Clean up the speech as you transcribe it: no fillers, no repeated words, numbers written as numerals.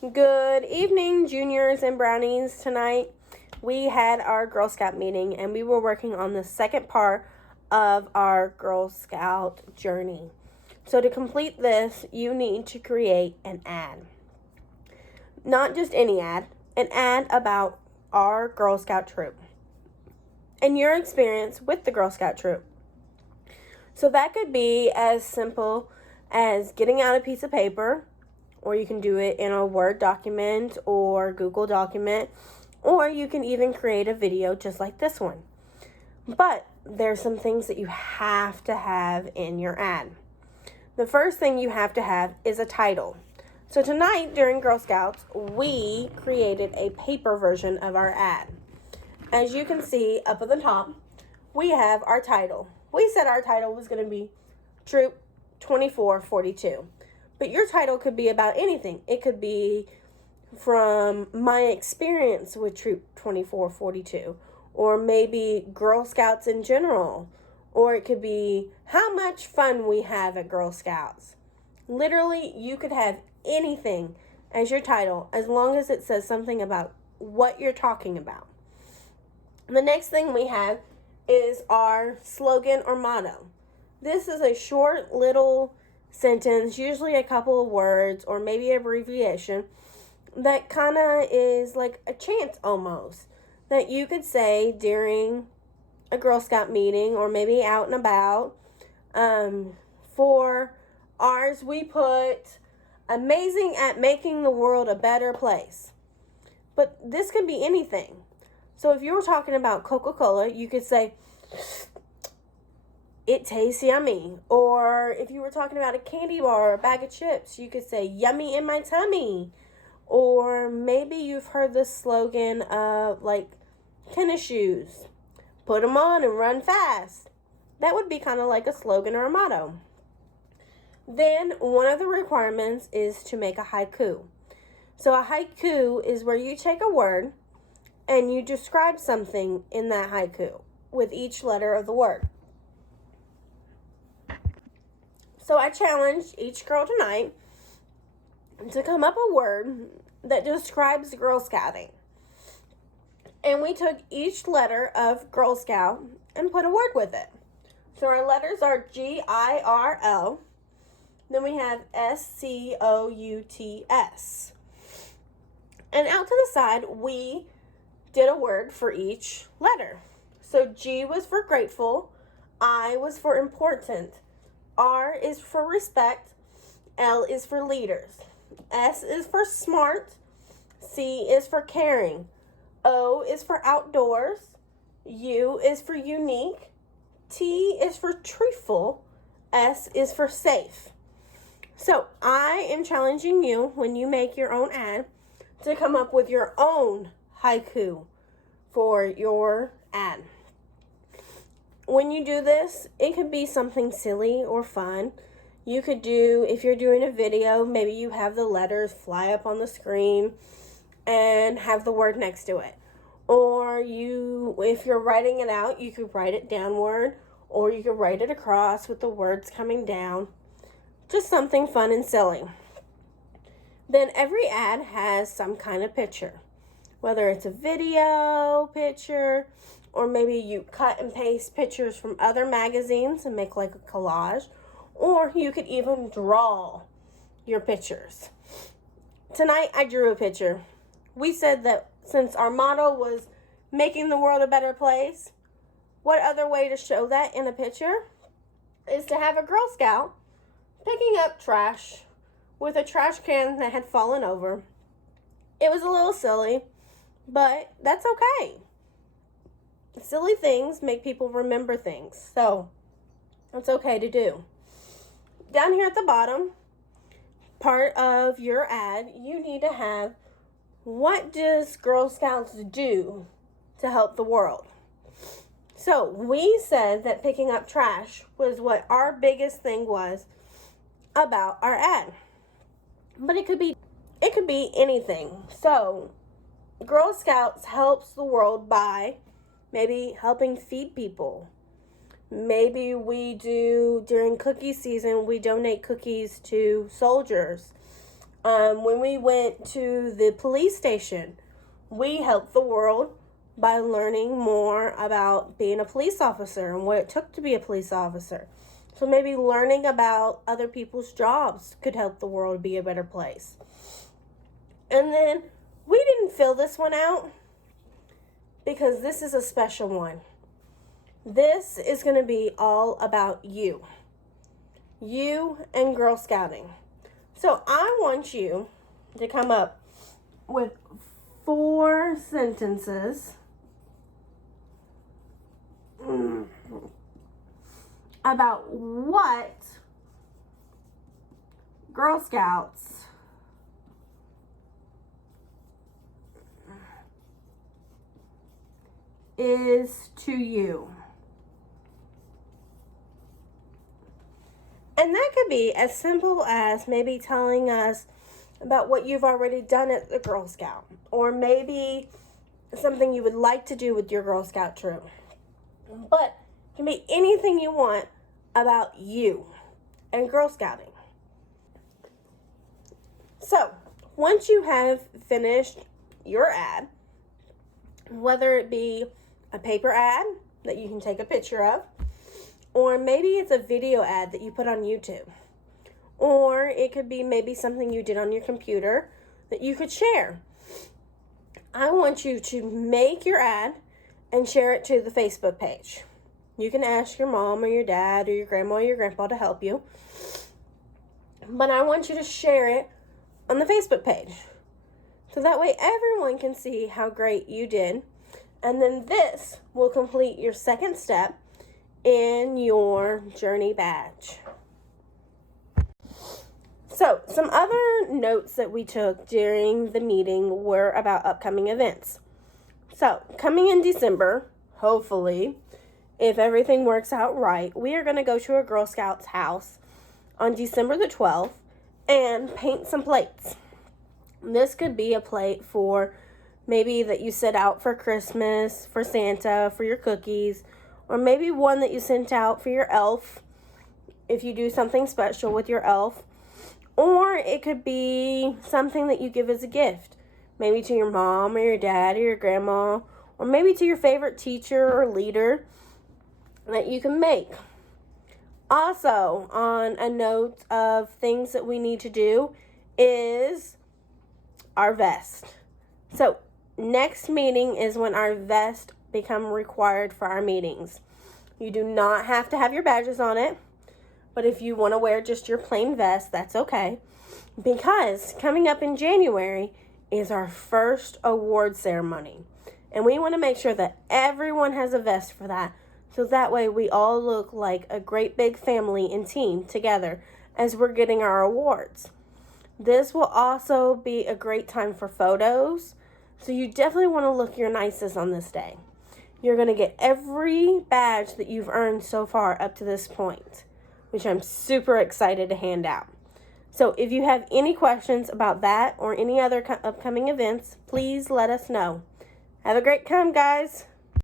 Good evening, juniors and brownies. Tonight we had our Girl Scout meeting and we were working on the second part of our Girl Scout journey. So to complete this, you need to create an ad. Not just any ad, an ad about our Girl Scout troop and your experience with the Girl Scout troop. So that could be as simple as getting out a piece of paper, or you can do it in a Word document or Google document, or you can even create a video just like this one. But there's some things that you have to have in your ad. The first thing you have to have is a title. So tonight during Girl Scouts, we created a paper version of our ad. As you can see up at the top, we have our title. We said our title was going to be Troop 2442. But your title could be about anything. It could be from my experience with Troop 2442, or maybe Girl Scouts in general, or it could be how much fun we have at Girl Scouts. Literally, you could have anything as your title as long as it says something about what you're talking about. The next thing we have is our slogan or motto. This is a short little sentence, usually a couple of words or maybe an abbreviation, that kind of is like a chant almost, that you could say during a Girl Scout meeting or maybe out and about. For ours, we put amazing at making the world a better place. But this can be anything. So if you were talking about Coca-Cola, you could say, it tastes yummy. Or if you were talking about a candy bar or a bag of chips, you could say, yummy in my tummy. Or maybe you've heard the slogan of like tennis shoes. Put them on and run fast. That would be kind of like a slogan or a motto. Then one of the requirements is to make a haiku. So a haiku is where you take a word and you describe something in that haiku with each letter of the word. So I challenged each girl tonight to come up a word that describes Girl Scouting. And we took each letter of Girl Scout and put a word with it. So our letters are GIRL. Then we have SCOUTS. And out to the side, we did a word for each letter. So G was for grateful. I was for important. R is for respect. L is for leaders. S is for smart. C is for caring. O is for outdoors. U is for unique. T is for truthful. S is for safe. So I am challenging you, when you make your own ad, to come up with your own haiku for your ad. When you do this, it could be something silly or fun. You could do, if you're doing a video, maybe you have the letters fly up on the screen and have the word next to it. Or if you're writing it out, you could write it downward, or you could write it across with the words coming down. Just something fun and silly. Then every ad has some kind of picture, whether it's a video picture, or maybe you cut and paste pictures from other magazines and make like a collage, or you could even draw your pictures. Tonight I drew a picture. We said that since our motto was making the world a better place, what other way to show that in a picture is to have a Girl Scout picking up trash with a trash can that had fallen over. It was a little silly, but that's okay. Silly things make people remember things, so it's okay to do. Down here at the bottom part of your ad, you need to have, what does Girl Scouts do to help the world? So we said that picking up trash was what our biggest thing was about our ad. But it could be anything. So Girl Scouts helps the world by maybe helping feed people. Maybe we do, during cookie season, we donate cookies to soldiers. When we went to the police station, we helped the world by learning more about being a police officer and what it took to be a police officer. So maybe learning about other people's jobs could help the world be a better place. And then we didn't fill this one out because this is a special one. This is going to be all about you. You and Girl Scouting. So I want you to come up with 4 sentences about what Girl Scouts is to you. And that could be as simple as maybe telling us about what you've already done at the Girl Scout, or maybe something you would like to do with your Girl Scout troop. But it can be anything you want about you and Girl Scouting. So, once you have finished your ad, whether it be a paper ad that you can take a picture of, or maybe it's a video ad that you put on YouTube, or it could be maybe something you did on your computer that you could share. I want you to make your ad and share it to the Facebook page. You can ask your mom or your dad or your grandma or your grandpa to help you, but I want you to share it on the Facebook page. So that way everyone can see how great you did. And then this will complete your second step in your journey badge. So, some other notes that we took during the meeting were about upcoming events. So, coming in December, hopefully, if everything works out right, we are going to go to a Girl Scouts house on December the 12th and paint some plates. This could be a plate for maybe that you set out for Christmas, for Santa, for your cookies, or maybe one that you sent out for your elf, if you do something special with your elf. Or it could be something that you give as a gift, maybe to your mom or your dad or your grandma, or maybe to your favorite teacher or leader that you can make. Also, on a note of things that we need to do is our vest. So, next meeting is when our vest become required for our meetings. You do not have to have your badges on it, but if you want to wear just your plain vest, that's okay. Because coming up in January is our first award ceremony. And we want to make sure that everyone has a vest for that. So that way we all look like a great big family and team together as we're getting our awards. This will also be a great time for photos. So you definitely want to look your nicest on this day. You're going to get every badge that you've earned so far up to this point, which I'm super excited to hand out. So if you have any questions about that or any other upcoming events, please let us know. Have a great time, guys.